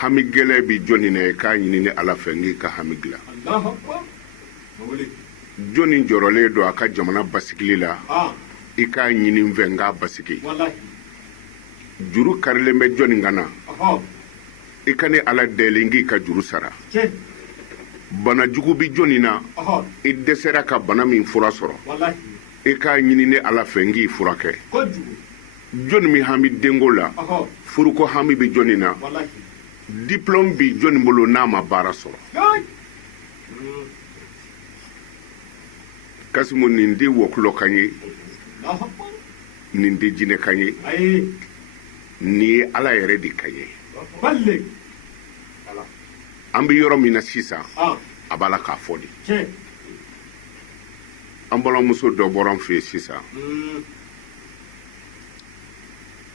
hamigele bi joni ne ka nyini ne ala fengi ka hamigla Allahu akbar joni jorole do aka jamana basikili la i ka nyini mvenga basiki wallahi juru karlembe joni ngana i kane ala delingi ka juru sara bana jugu bi joni na i desera ka bana min fura sɔrɔ wallahi i ka nyini ne ala fengi fura kɛ joni mi hami dengo la furuko hami bi joni na wallahi diplôme bi joni bolo n'a ma baara sɔrɔ kasimu nin di wokulo kan ye nin di jinɛ kan ye ni ye ala yɛrɛ de kan ye an bɛ yɔrɔ min na sisan a b'a la k'a fɔ de an balimamuso dɔ bɔra an fɛ yen sisan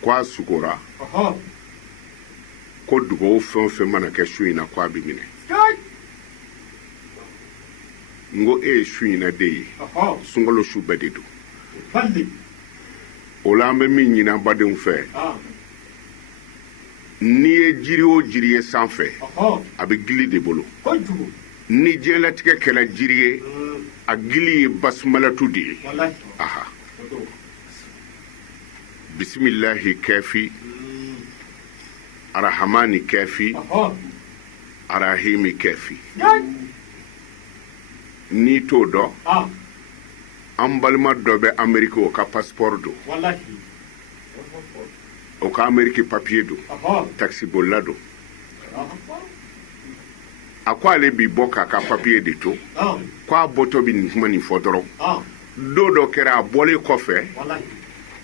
k'a sukora ko dugawu fɛn o fɛn mana kɛ su in na k'a bɛ minɛ n ko e ye su in na den ye sunkalo su bɛɛ de don o la an bɛ min ɲini an badenw fɛ n'i ye jiri o jiri ye sanfɛ a bɛ gili de bolo ni diɲɛlatigɛ kɛra jiri ye a gili ye basumalatu de ye aha bisimilahi kɛfi arahamani kɛfi arahimi kɛfi n'i t'o dɔn an balima dɔ bɛ ameriki o ka pasipɔri don o ka ameriki papiye don takisibolila don a ko ale b'i bɔ k'a ka papiye de to k'a bɔtɔ bɛ nin kuma nin fɔ dɔrɔn don dɔ kɛra a bɔlen kɔfɛ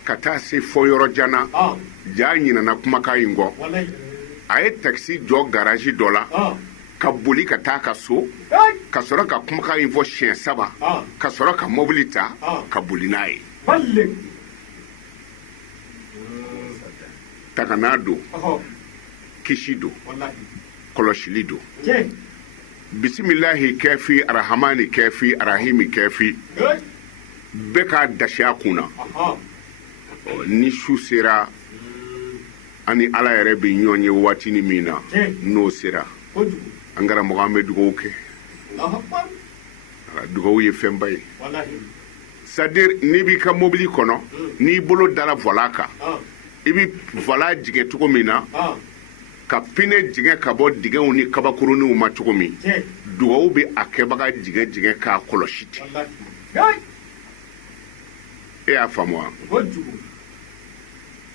ka taa se fɔ yɔrɔ janna jaa ɲinana kumakan in kɔ a ye takisi jɔ garazi dɔ la ka boli ka taa ka so ka sɔrɔ ka kumakan in fɔ siɲɛ 3 ka sɔrɔ ka mobili ta ka boli n'a ye tagana don kisi don kɔlɔsili don bisimilahi kɛfi arahamani kɛfi arahimi kɛfi bɛɛ k'a dasi a kun na ni su sera ani ala yɛrɛ bɛ ɲɔgɔn ye waatini min na n'o sera an karamɔgɔ an bɛ dugawu kɛ dugawu ye fɛnba ye c'est-à-dire n'i b'i ka mobili kɔnɔ n'i bolo dara vola kan i bɛ vola jigin cogo min na ka pinɛ jigin ka bɔ dingɛw ni kabakuruniw ma cogo min dugawu bɛ a kɛbaga jigin k'a kɔlɔsi ten e y'a faamu wa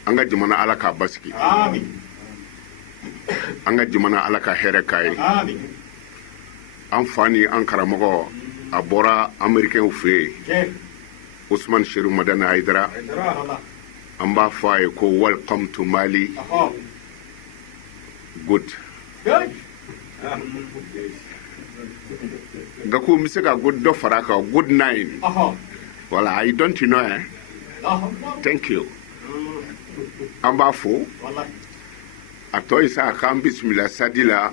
an ka jamana ala k'a basigi an ka jamana ala ka hɛrɛ k'a ye an fa ni an karamɔgɔ a bɔra amerikɛnw fɛ yen usman sheru madana haidara an b'a fɔ a ye ko welcome to Mali good nka ko n bɛ se ka good dɔ fara kan good 9 voilà I don't know thank you an b'a fo a tɔ ye sa k'an bisimila sadi la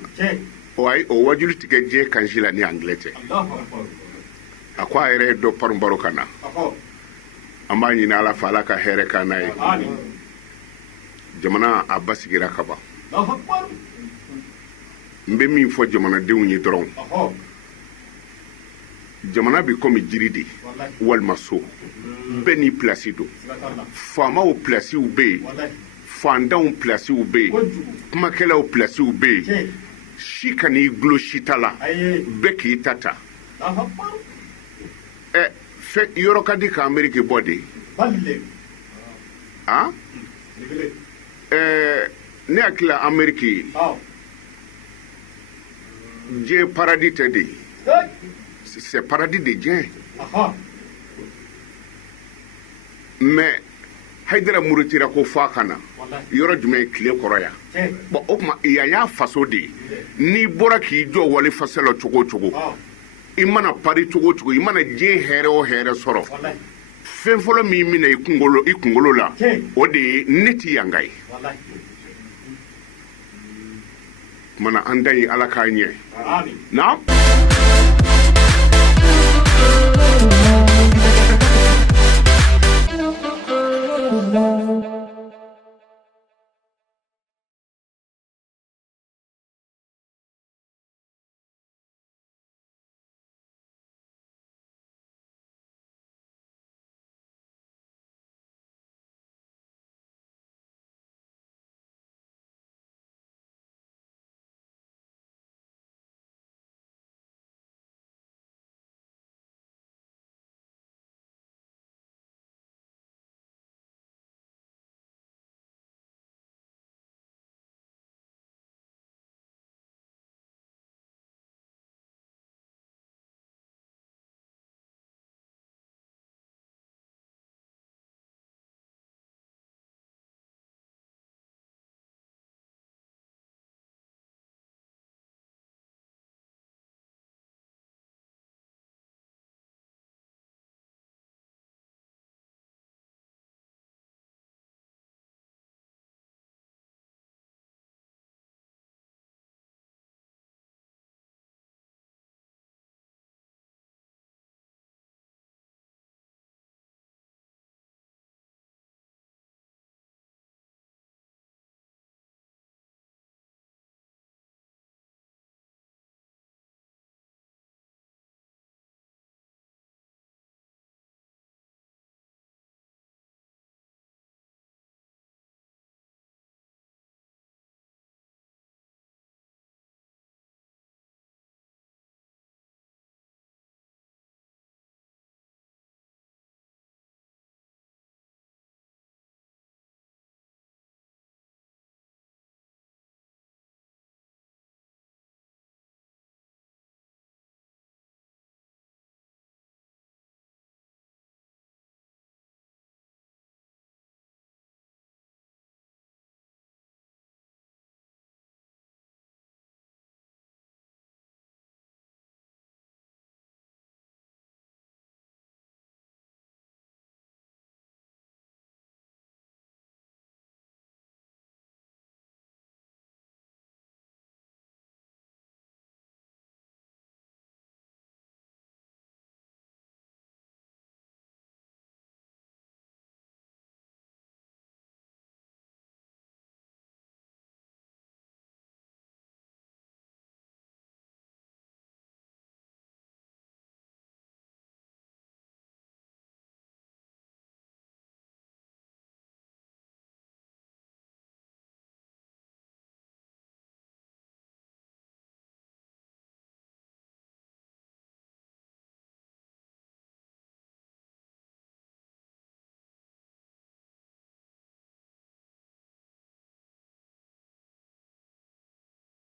o wajulu tigɛ diɲɛ kansi la ni anglais tɛ a ko a yɛrɛ ye dɔ paron baro ka na an b'a ɲini ala fɛ ala ka hɛrɛ k'an n'a ye jamana a basigira ka ban n bɛ min fɔ jamanadenw ye dɔrɔn jamana bɛ komi jiri de walima so bɛɛ ni pilasi don faamaw pilasiw bɛ yen fandanw pilasiw bɛ yen kumakɛlaw pilasiw bɛ yen si ka n'i gulo si ta la bɛɛ k'i ta ta yɔrɔ ka di ka ameriki bɔ de ne hakili ameriki diɲɛ paradis tɛ de c'est paradis de diɲɛ mais haidara murutira ko f'a ka na yɔrɔ jumɛn ye tile kɔrɔ yan bon o tuma yan y'a faso de ye n'i bɔra k'i jɔ wali fasa la cogo o cogo i mana pari cogo o cogo i mana diɲɛ hɛrɛ o hɛrɛ sɔrɔ fɛn fɔlɔ min mina i kunkolo la o de ye ne ti yanga ye kumana an da ye ala k'a ɲɛ na